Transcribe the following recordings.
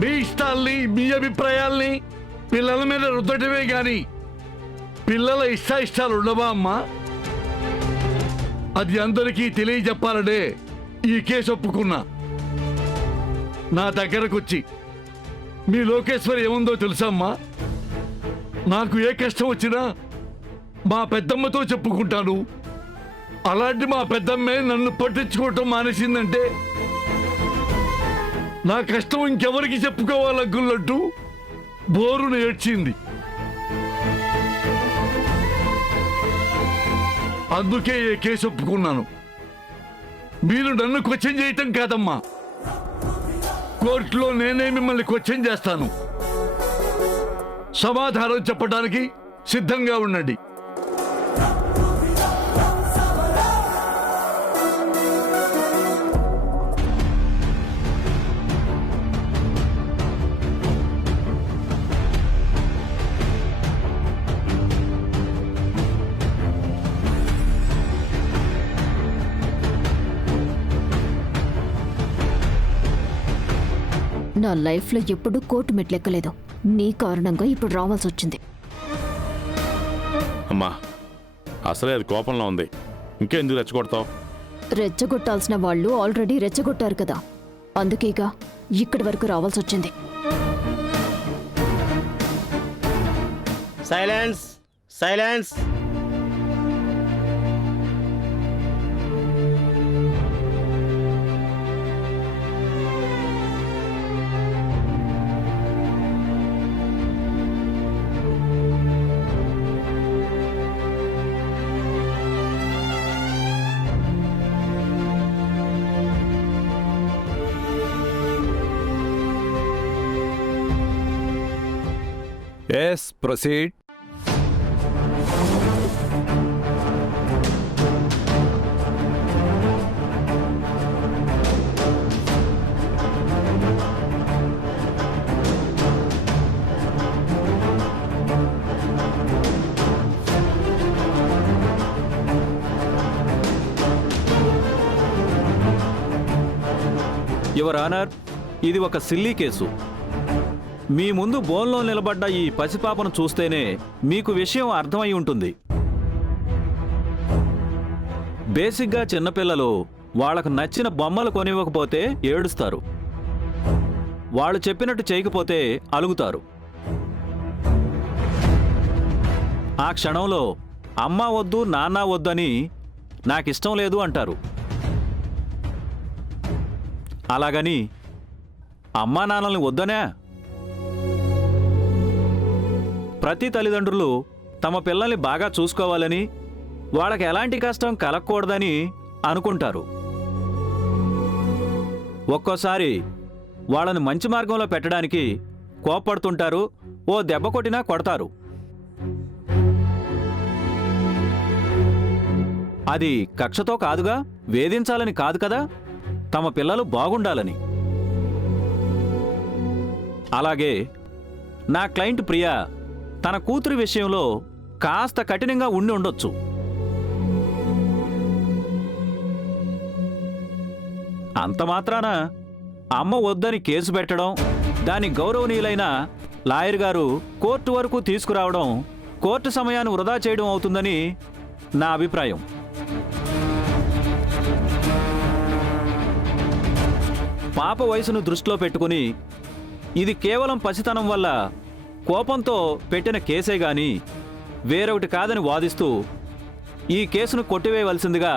మీ ఇష్టాల్ని మీ అభిప్రాయాల్ని పిల్లల మీద రుద్దటమే గాని పిల్లల ఇష్టాలు ఉండవా అమ్మా? అది అందరికీ తెలియజెప్పాలనే ఈ కేసు ఒప్పుకున్నా. నా దగ్గరకొచ్చి మీ లోకేశ్వరి ఏముందో తెలుసా అమ్మా? నాకు ఏ కష్టం వచ్చినా మా పెద్దమ్మతో చెప్పుకుంటాను. అలాంటి మా పెద్దమ్మే నన్ను పట్టించుకోవటం మానేసిందంటే నా కష్టం ఇంకెవరికి చెప్పుకోవాలనుకున్నట్టు బోరును ఏడ్చింది. అందుకే ఏ కేసు ఒప్పుకున్నాను. మీరు నన్ను క్వశ్చన్ చేయటం కాదమ్మా, కోర్టులో నేనే మిమ్మల్ని క్వశ్చన్ చేస్తాను. సమాధానం చెప్పడానికి సిద్ధంగా ఉండండి. నా లైఫ్లో ఎప్పుడూ కోర్టు మెట్లెక్కలేదు. నీ కారణంగా ఇప్పుడు రావాల్సి వచ్చింది. అమ్మా, అసలే అది కోపంలో ఉంది, ఇంకెందుకు రెచ్చగొడతావు? రెచ్చగొట్టాల్సిన వాళ్ళు ఆల్రెడీ రెచ్చగొట్టారు కదా, అందుకేగా ఇక్కడి వరకు రావాల్సి వచ్చింది. Silence, silence. Yes, proceed. Your honour, ఇది ఒక సిల్లీ కేసు. మీ ముందు బోన్లో నిలబడ్డ ఈ పసిపాపను చూస్తేనే మీకు విషయం అర్థమై ఉంటుంది. బేసిక్గా చిన్నపిల్లలు వాళ్లకు నచ్చిన బొమ్మలు కొనివ్వకపోతే ఏడుస్తారు, వాళ్ళు చెప్పినట్టు చేయకపోతే అలుగుతారు. ఆ క్షణంలో అమ్మ వద్దు నాన్న వద్దని నాకిష్టం లేదు అంటారు. అలాగని అమ్మా నాన్నల్ని వద్దనే? ప్రతి తల్లిదండ్రులు తమ పిల్లల్ని బాగా చూసుకోవాలని, వాళ్ళకి ఎలాంటి కష్టం కలగకూడదని అనుకుంటారు. ఒక్కోసారి వాళ్ళని మంచి మార్గంలో పెట్టడానికి కోప్పడుతుంటారు, ఓ దెబ్బ కొట్టినా కొడతారు. అది కక్షతో కాదుగా, వేధించాలని కాదు కదా, తమ పిల్లలు బాగుండాలని. అలాగే నా క్లయింట్ ప్రియా తన కూతురి విషయంలో కాస్త కఠినంగా ఉండి ఉండొచ్చు. అంత మాత్రాన అమ్మ వద్దని కేసు పెట్టడం, దాని గౌరవనీయులైన లాయర్ గారు కోర్టు వరకు తీసుకురావడం కోర్టు సమయాన్ని వృధా చేయడం అవుతుందని నా అభిప్రాయం. పాప వయసును దృష్టిలో పెట్టుకుని ఇది కేవలం పసితనం వల్ల కోపంతో పెట్టిన కేసే గాని వేరొకటి కాదని వాదిస్తూ ఈ కేసును కొట్టివేయవలసిందిగా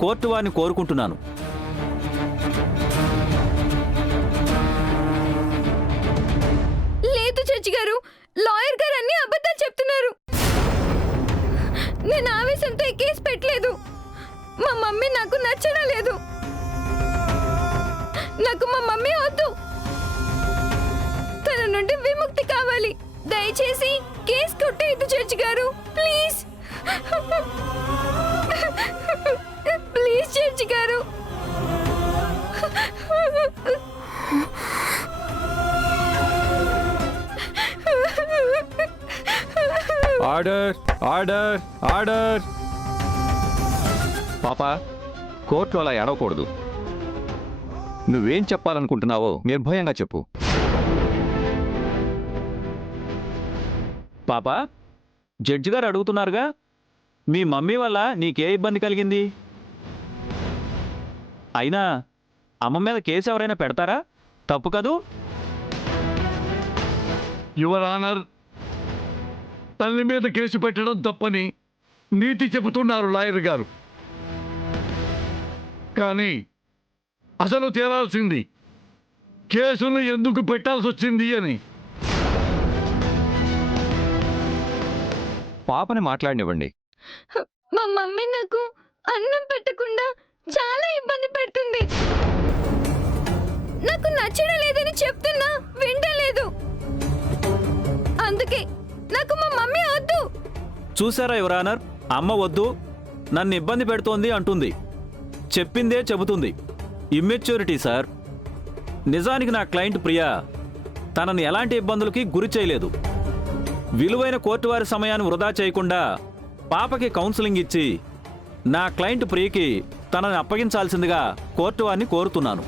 కోర్టు వారిని కోరుకుంటున్నాను. లేదు జడ్జి గారు, లాయర్ గారు అన్ని అబద్ధాలు చెప్తున్నారు. నేను ఆవేశంతో ఈ కేసు పెట్టలేదు. మా మమ్మీ నాకు నచ్చడం లేదు. నాకు మా మమ్మీ వద్దు, తన నుండి విముక్తి కావాలి. దయచేసి కేసు కొట్టేయద్దు జడ్జి గారు, ప్లీజ్ ప్లీజ్ జడ్జి గారు. Order, order, order. పాప, కోర్టులో అలా ఏడవకూడదు. నువ్వేం చెప్పాలనుకుంటున్నావో నిర్భయంగా చెప్పు. పాప, జడ్జి గారు అడుగుతున్నారుగా, మీ మమ్మీ వల్ల నీకే ఇబ్బంది కలిగింది? అయినా అమ్మ మీద కేసు ఎవరైనా పెడతారా? తప్పు కదూ? యువర్ ఆనర్, తల్లి మీద కేసు పెట్టడం తప్పని నీతి చెబుతున్నారు లాయర్ గారు. కానీ అసలు తేలాల్సింది కేసును ఎందుకు పెట్టాల్సి వచ్చింది అని. పాపని మాట్లాడనివ్వండి. మా మమ్మీ నాకు అన్నం పెట్టకుండా చాలా ఇబ్బంది పెడుతుంది. నాకు నచ్చడం లేదని చెప్తున్నా వింటలేదు. అందుకే నాకు మా మమ్మీ వద్దు. చూసారా యువరానర్, అమ్మ వద్దు, నన్ను ఇబ్బంది పెడుతోంది అంటుంది. చెప్పిందే చెబుతుంది. Immaturity sir. నిజానికి నా క్లయింట్ ప్రియా తనని ఎలాంటి ఇబ్బందులకి గురి చేయలేదు. విలువైన కోర్టు వారి సమయాన్ని వృధా చేయకుండా పాపకి కౌన్సిలింగ్ ఇచ్చి నా క్లయింట్ ప్రియకి తనని అప్పగించాల్సిందిగా కోర్టు వారిని కోరుతున్నాను.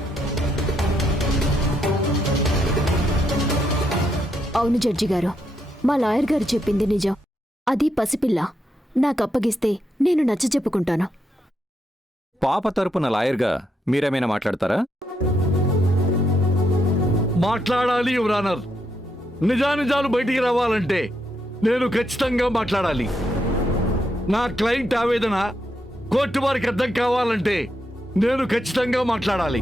అవును జడ్జి గారు, మా లాయర్ గారు చెప్పింది నిజం. అది పసిపిల్ల. నాకు అప్పగిస్తే నేను నచ్చ చెప్పుకుంటాను. పాప తరపున లాయర్గా మీరేమైనా మాట్లాడతారా? మాట్లాడాలి యువర్ ఆనర్. నిజానిజాలు బయటికి రావాలంటే నేను ఖచ్చితంగా మాట్లాడాలి. నా క్లయింట్ ఆవేదన కోర్టు వారికి అర్థం కావాలంటే నేను ఖచ్చితంగా మాట్లాడాలి.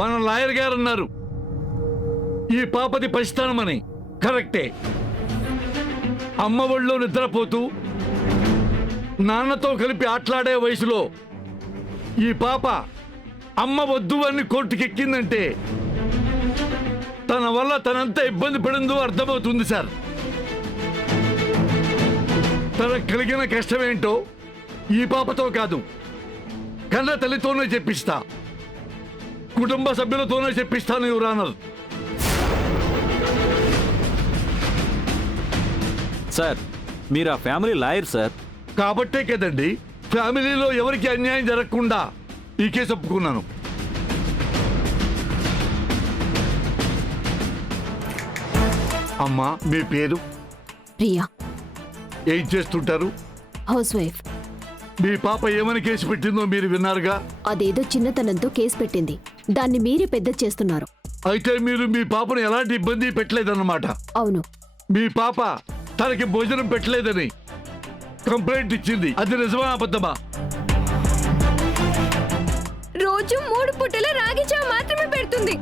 మన లాయర్ గారు అన్నారు ఈ పాపది పసితనమని. కరెక్టే. అమ్మ ఒళ్ళో నిద్రపోతూ నాన్నతో కలిపి ఆటలాడే వయసులో ఈ పాప అమ్మ వద్దు అని కోర్టుకెక్కిందంటే తన వల్ల తనంత ఇబ్బంది పడిందో అర్థమవుతుంది సార్. తనకు కలిగిన కష్టమేంటో ఈ పాపతో కాదు, కన్న తల్లితోనే చెప్పిస్తా, కుటుంబ సభ్యులతోనే చెప్పిస్తాను యువర్ ఆనర్. సార్, మీరు ఆ ఫ్యామిలీ లాయర్ సార్. కాబట్టే కదండి ఫ్యామిలీలో ఎవరికి అన్యాయం జరగకుండా ఈ కేసు ఒప్పుకున్నాను. అమ్మా, మీ పేరు? ప్రియా. ఏం చేస్తుంటారు? House wife. మీ పాప ఏమని కేసు పెట్టిందో మీరు విన్నారుగా. అదేదో చిన్నతనంతో కేసు పెట్టింది. దాన్ని మీరే పెద్ద చేస్తున్నారు. అయితే మీరు మీ పాపను ఎలాంటి ఇబ్బంది పెట్టలేదన్నమాట. అవును. మీ పాప తనకి భోజనం పెట్టలేదని కంప్లైంట్ ఇచ్చింది. అది నిజమా అబద్ధమా? రోజు 3 పూటల రాగి చావ మాత్రమే పెడుతుంది.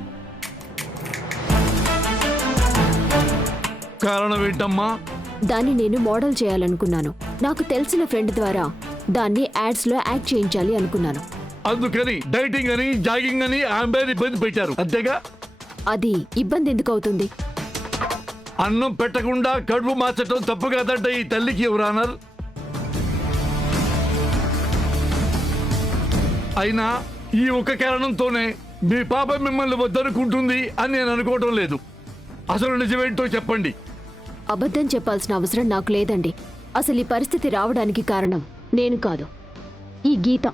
కారణం ఏంటమ్మా? దాన్ని నేను మోడల్ చేయాలనుకున్నాను. నాకు తెలిసిన ఫ్రెండ్ ద్వారా దాన్ని యాడ్స్ లో యాక్ట్ చేయించాలి అనుకున్నాను. అందుకని డైటింగ్ అని జాగింగ్ అని ఆమె ఇబ్బంది పెట్టారు, అంతేగా? అది ఇబ్బంది ఎందుకు అవుతుంది? అన్నం పెట్టకుండా కడుపు మార్చడం తప్పు కాదంటే ఈ తల్లికి యువర్ ఆనర్. అయినా ఈ ఒక్క కారణంతోనే మీ పాప మిమ్మల్ని వద్దనుకుంటుంది అని నేను అనుకోవటం లేదు. అసలు నిజమేంటో చెప్పండి. అబద్ధం చెప్పాల్సిన అవసరం నాకు లేదండి. అసలు ఈ పరిస్థితి రావడానికి కారణం నేను కాదు, ఈ గీత.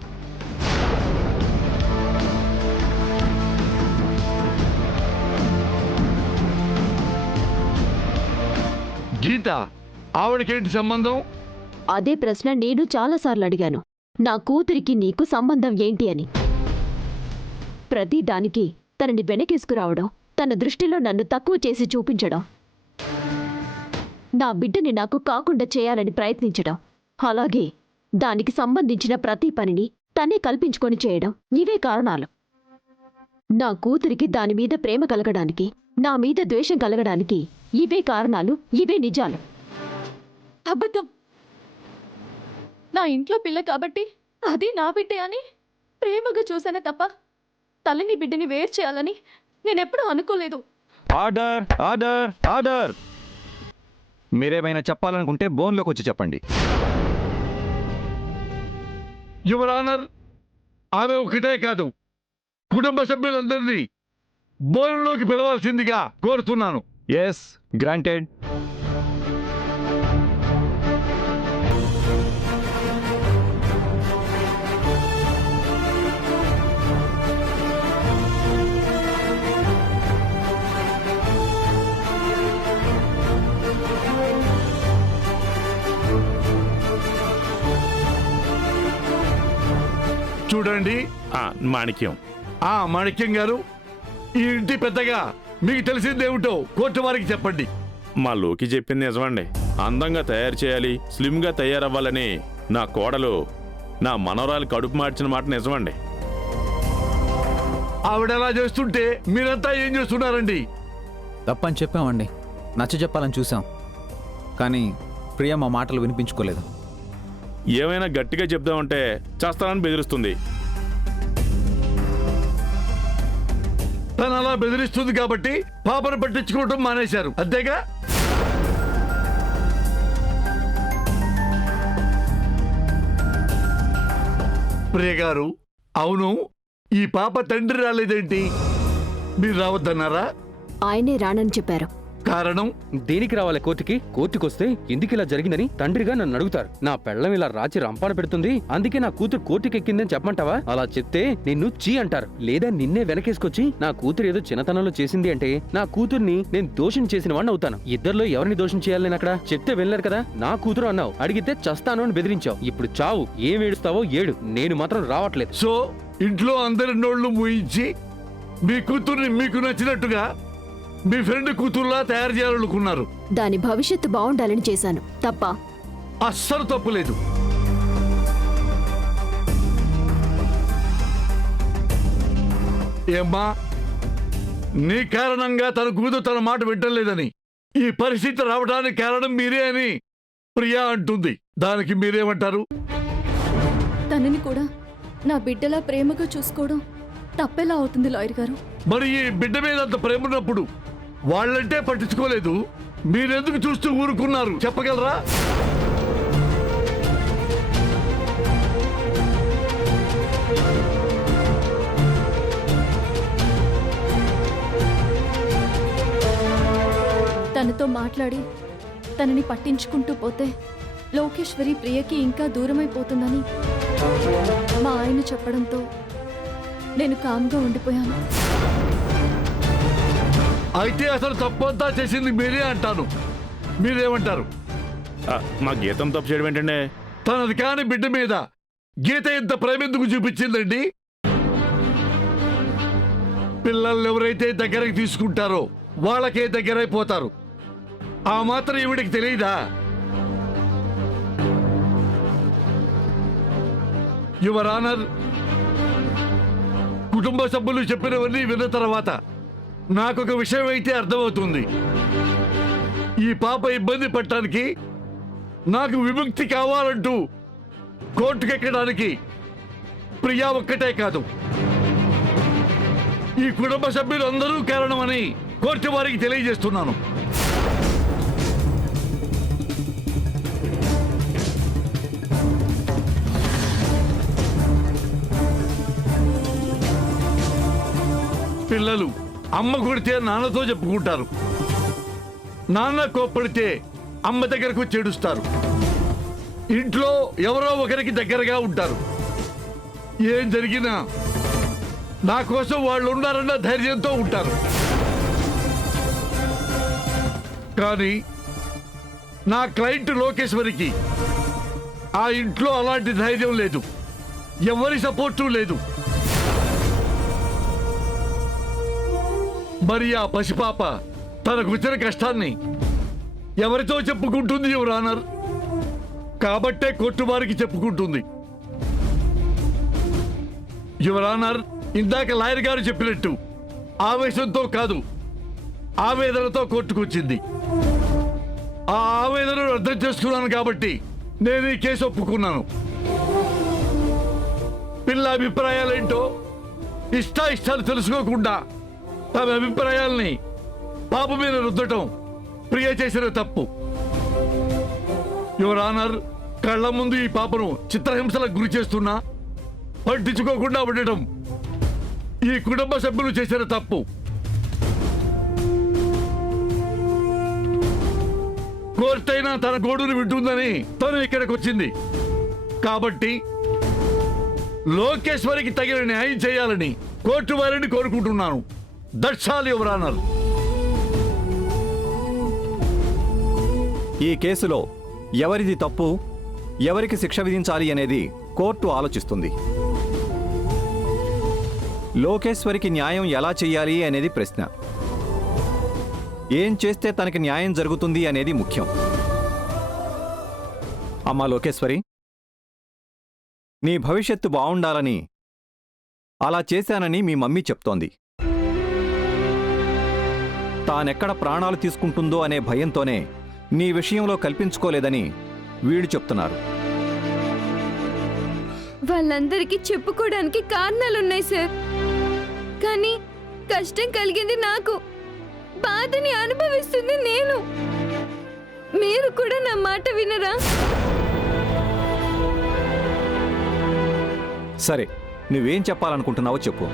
గీత? ఆవిడకేంటి సంబంధం? అదే ప్రశ్న నేను చాలాసార్లు అడిగాను. నా కూతురికి నీకు సంబంధం ఏంటి అని. ప్రతి దానికి తనని వెనకేసుకురావడం, తన దృష్టిలో నన్ను తక్కువ చేసి చూపించడం, నా బిడ్డని నాకు కాకుండా చేయాలని ప్రయత్నించడం, అలాగే దానికి సంబంధించిన ప్రతి పనిని తనే కల్పించుకొని చేయడం, ఇవే కారణాలు. నా కూతురికి దాని మీద ప్రేమ కలగడానికి, నా మీద ద్వేషం కలగడానికి ఇవే కారణాలు, ఇవే నిజాలు. అబద్ధం. నా ఇంట్లో పిల్ల కాబట్టి అది నా బిడ్డే అని ప్రేమగా చూసానే తప్ప తల్లిని బిడ్డని వేరు చేయాలని నేనెప్పుడూ అనుకోలేదు. Order, order, order. మీరేమైనా చెప్పాలనుకుంటే బోన్లోకి వచ్చి చెప్పండి. యువర్ ఆనర్, ఆమె ఒకటే కాదు, కుటుంబ సభ్యులందరినీ బోన్లోకి పిలవాల్సిందిగా కోరుతున్నాను. Yes, granted. చూడండి మాణిక్యం. మాణిక్యం గారు, ఈ ఇంటి పెద్దగా మీకు తెలిసిందేమిటో కోర్టు వారికి చెప్పండి. మా లోకి చెప్పింది నిజమండి. అందంగా తయారు చేయాలి, స్లిమ్గా తయారవ్వాలని నా కోడలు నా మనవరాలు కడుపు మార్చిన మాట నిజమండి. ఆవిడ అలా చేస్తుంటే మీరంతా ఏం చేస్తున్నారండి? తప్పని చెప్పామండి, నచ్చ చెప్పాలని చూసాం, కానీ ప్రియ మా మాటలు వినిపించుకోలేదు. ఏమైనా గట్టిగా చెప్దామంటే చేస్తానని బెదిరిస్తుంది. తను అలా బెదిరిస్తుంది కాబట్టి పాపను పట్టించుకోవటం మానేశారు, అంతేగా? ప్రియ గారు, అవును, ఈ పాప తండ్రి రాలేదేంటి? మీరు రావద్దన్నారా? ఆయనే రానని చెప్పారు. కారణం? దేనికి రావాలి కోర్టుకి? కోర్టుకొస్తే ఎందుకు ఇలా జరిగిందని తండ్రిగా నన్ను అడుగుతారు. నా పెళ్ళం ఇలా రాచి రంపాన పెడుతుంది, అందుకే నా కూతురు కోర్టుకి ఎక్కిందని చెప్పమంటావా? అలా చెప్తే నిన్ను చీ అంటారు. లేదా నిన్నే వెనకేసుకొచ్చి నా కూతురు ఏదో చిన్నతనంలో చేసింది అంటే నా కూతుర్ని నేను దోషం చేసిన వాడిని అవుతాను. ఇద్దరిలో ఎవరిని దోషం చేయాలి? నేను అక్కడ చెప్తే వెళ్ళారు కదా. నా కూతురు అన్నావు, అడిగితే చస్తాను అని బెదిరించావు. ఇప్పుడు చావు, ఏం ఏడుస్తావో ఏడు, నేను మాత్రం రావట్లేదు. సో ఇంట్లో అందరి నోళ్లు మూయించి మీ కూతుర్ని మీకు నచ్చినట్టుగా మీ ఫ్రెండ్ కూతుర్లా తయారు చేయాలనుకున్నారు. దాని భవిష్యత్తు బాగుండాలని చేశాను, తప్ప? అస్సలు తప్పులేదు. ఏమ్మా, నీ కారణంగా తన కూతురు తన మాట వింటలేదని, ఈ పరిస్థితి రావడానికి కారణం మీరే అని ప్రియా అంటుంది. దానికి మీరేమంటారు? తనని కూడా నా బిడ్డలా ప్రేమగా చూసుకోవడం తప్పెలా అవుతుంది లాయర్ గారు? మరి ఈ బిడ్డ మీద అంత ప్రేమ ఉన్నప్పుడు వాళ్ళంటే పట్టించుకోలేదు, మీరెందుకు చూస్తూ ఊరుకున్నారు చెప్పగలరా? తనతో మాట్లాడి తనని పట్టించుకుంటూ పోతే లోకేశ్వరి ప్రియకి ఇంకా దూరమైపోతుందని మా ఆయన చెప్పడంతో నేను కామ్గా ఉండిపోయాను. అయితే అసలు తప్పంతా చేసింది మీరే అంటాను. మీరేమంటారు? మా గీతం తప్పు చేయడం ఏంటండి? తనది కాని బిడ్డ మీద గీత ఎంత ప్రేమెందుకు చూపించిందండి? పిల్లల్ని ఎవరైతే దగ్గరకు తీసుకుంటారో వాళ్ళకే దగ్గరైపోతారు. ఆ మాత్రం ఈవిడికి తెలియదా? యువర్ ఆనర్, కుటుంబ సభ్యులు చెప్పినవన్నీ విన్న తర్వాత నాకొక విషయం అయితే అర్థమవుతుంది. ఈ పాప ఇబ్బంది పడటానికి, నాకు విముక్తి కావాలంటూ కోర్టుకెక్కడానికి ప్రియా ఒక్కటే కాదు, ఈ కుటుంబ సభ్యులు అందరూ కారణమని కోర్టు వారికి తెలియజేస్తున్నాను. పిల్లలు అమ్మ కొడితే నాన్నతో చెప్పుకుంటారు, నాన్న కోప్పడితే అమ్మ దగ్గరకు వచ్చి ఏడుస్తారు. ఇంట్లో ఎవరో ఒకరికి దగ్గరగా ఉంటారు. ఏం జరిగినా నా కోసం వాళ్ళు ఉన్నారన్న ధైర్యంతో ఉంటారు. కానీ నా క్లయింట్ లోకేశ్వరికి ఆ ఇంట్లో అలాంటి ధైర్యం లేదు, ఎవరి సపోర్టు లేదు. మరి ఆ పసిపాప తనకు వచ్చిన కష్టాన్ని ఎవరితో చెప్పుకుంటుంది యువర్ ఆనర్? కాబట్టే కోర్టు వారికి చెప్పుకుంటుంది. యువర్ ఆనర్, ఇందాక లాయర్ గారు చెప్పినట్టు ఆవేశంతో కాదు, ఆవేదనతో కోర్టుకొచ్చింది. ఆ ఆవేదనను అర్థం చేసుకున్నాను కాబట్టి నేను ఈ కేసు ఒప్పుకున్నాను. పిల్ల అభిప్రాయాలేంటో ఇష్టాలు తెలుసుకోకుండా తమ అభిప్రాయాల్ని పాప మీద రుద్దటం ప్రియ చేసిన తప్పు. యువర్ ఆనర్, కళ్ళ ముందు ఈ పాపను చిత్రహింసలకు గురి చేస్తున్నా పట్టించుకోకుండా ఉండటం ఈ కుటుంబ సభ్యులు చేసిన తప్పు. కోర్టైనా తన గోడును వింటుందని తను ఇక్కడికి వచ్చింది. కాబట్టి లోకేశ్వరికి తగిన న్యాయం చేయాలని కోర్టు వారిని కోరుకుంటున్నాను. That's all your honour. ఈ కేసులో ఎవరిది తప్పు, ఎవరికి శిక్ష విధించాలి అనేది కోర్టు ఆలోచిస్తుంది. లోకేశ్వరికి న్యాయం ఎలా చెయ్యాలి అనేది ప్రశ్న. ఏం చేస్తే తనకి న్యాయం జరుగుతుంది అనేది ముఖ్యం. అమ్మా లోకేశ్వరి, నీ భవిష్యత్తు బావుండాలని అలా చేశానని మీ మమ్మీ చెప్తోంది. తానెక్కడ ప్రాణాలు తీసుకుంటుందో అనే భయంతోనే నీ విషయంలో కల్పించుకోలేదని వీళ్ళు చెప్తున్నారు. వాళ్ళందరికీ చెప్పుకోవడానికి కారణాలున్నాయి సార్, కానీ కష్టం కలిగింది నాకు, బాధని అనుభవిస్తుంది నేను. మీరు కూడా నా మాట వినరా? సరే, నువ్వేం చెప్పాలనుకుంటున్నావో చెప్పు.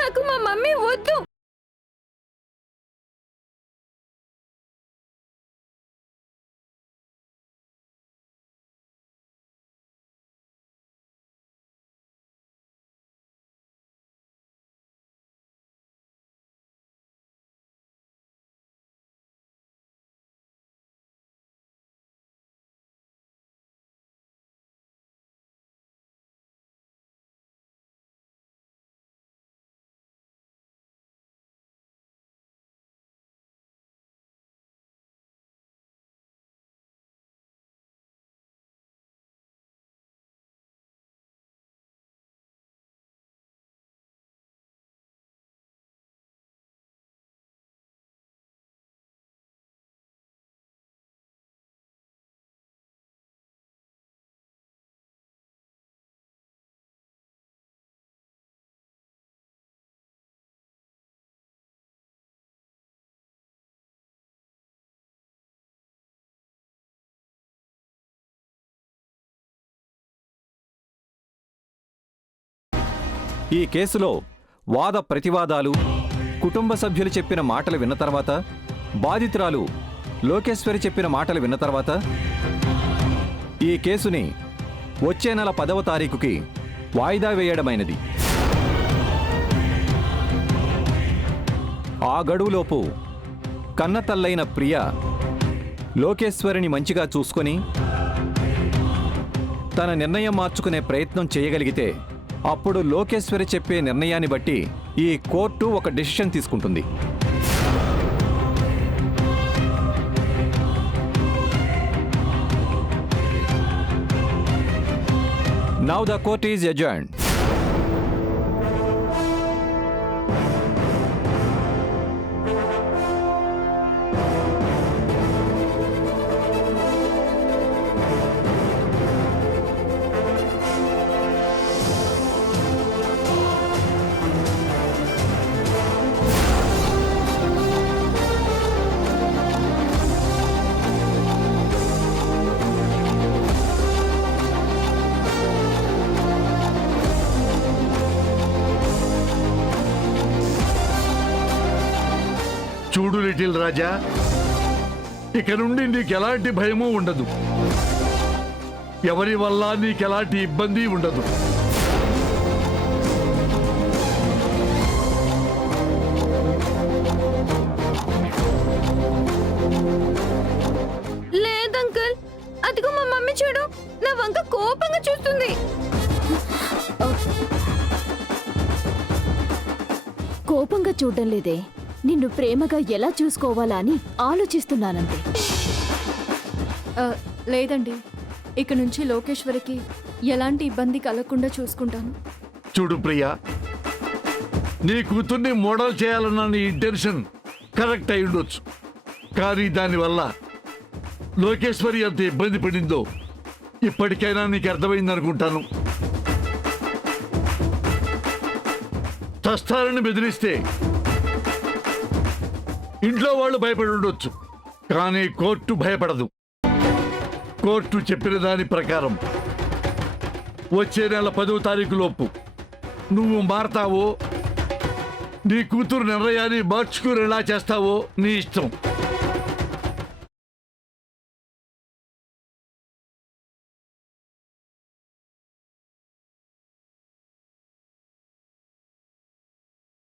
నాకు మా మమ్మీ వద్దు. ఈ కేసులో వాద ప్రతివాదాలు, కుటుంబ సభ్యులు చెప్పిన మాటలు విన్న తర్వాత, బాధితురాలు లోకేశ్వరి చెప్పిన మాటలు విన్న తర్వాత ఈ కేసుని వచ్చే నెల 10వ తారీఖుకి వాయిదా వేయడమైనది. ఆ గడువులోపు కన్నతల్లైన ప్రియ లోకేశ్వరిని మంచిగా చూసుకొని తన నిర్ణయం మార్చుకునే ప్రయత్నం చేయగలిగితే అప్పుడు లోకేశ్వరి చెప్పే నిర్ణయాన్ని బట్టి ఈ కోర్టు ఒక డెసిషన్ తీసుకుంటుంది. Now the court is adjourned. చూడు లిటిల్ రాజా, ఇక నుండి నీకెలాంటి భయమూ ఉండదు, ఎవరి వల్ల నీకెలాంటి ఇబ్బంది ఉండదు. లేదంకల్, అదిగో మా మమ్మీ చూడు, నా వంక కోపంగా చూస్తుంది. కోపంగా చూడడం లేదే, నిన్ను ప్రేమగా ఎలా చూసుకోవాలా అని ఆలోచిస్తున్నానంతే. లేదండి, ఇక నుంచి లోకేశ్వరికి ఎలాంటి ఇబ్బంది కలగకుండా చూసుకుంటాను. చూడు ప్రియా, నీ కూతుర్ని మోడల్ చేయాలన్న నీ ఇంటెన్షన్ కరెక్ట్ అయి ఉండొచ్చు, కానీ దానివల్ల లోకేశ్వరి ఎంత ఇబ్బంది పడిందో ఇప్పటికైనా నీకు అర్థమైందనుకుంటాను. చస్తారని బెదిరిస్తే ఇంట్లో వాళ్ళు భయపడి ఉండొచ్చు, కానీ కోర్టు భయపడదు. కోర్టు చెప్పిన దాని ప్రకారం వచ్చే నెల 10వ తారీఖు లోపు నువ్వు మారతావో, నీ కూతురు నిర్ణయాన్ని మార్చుకునేలా చేస్తావో నీ ఇష్టం.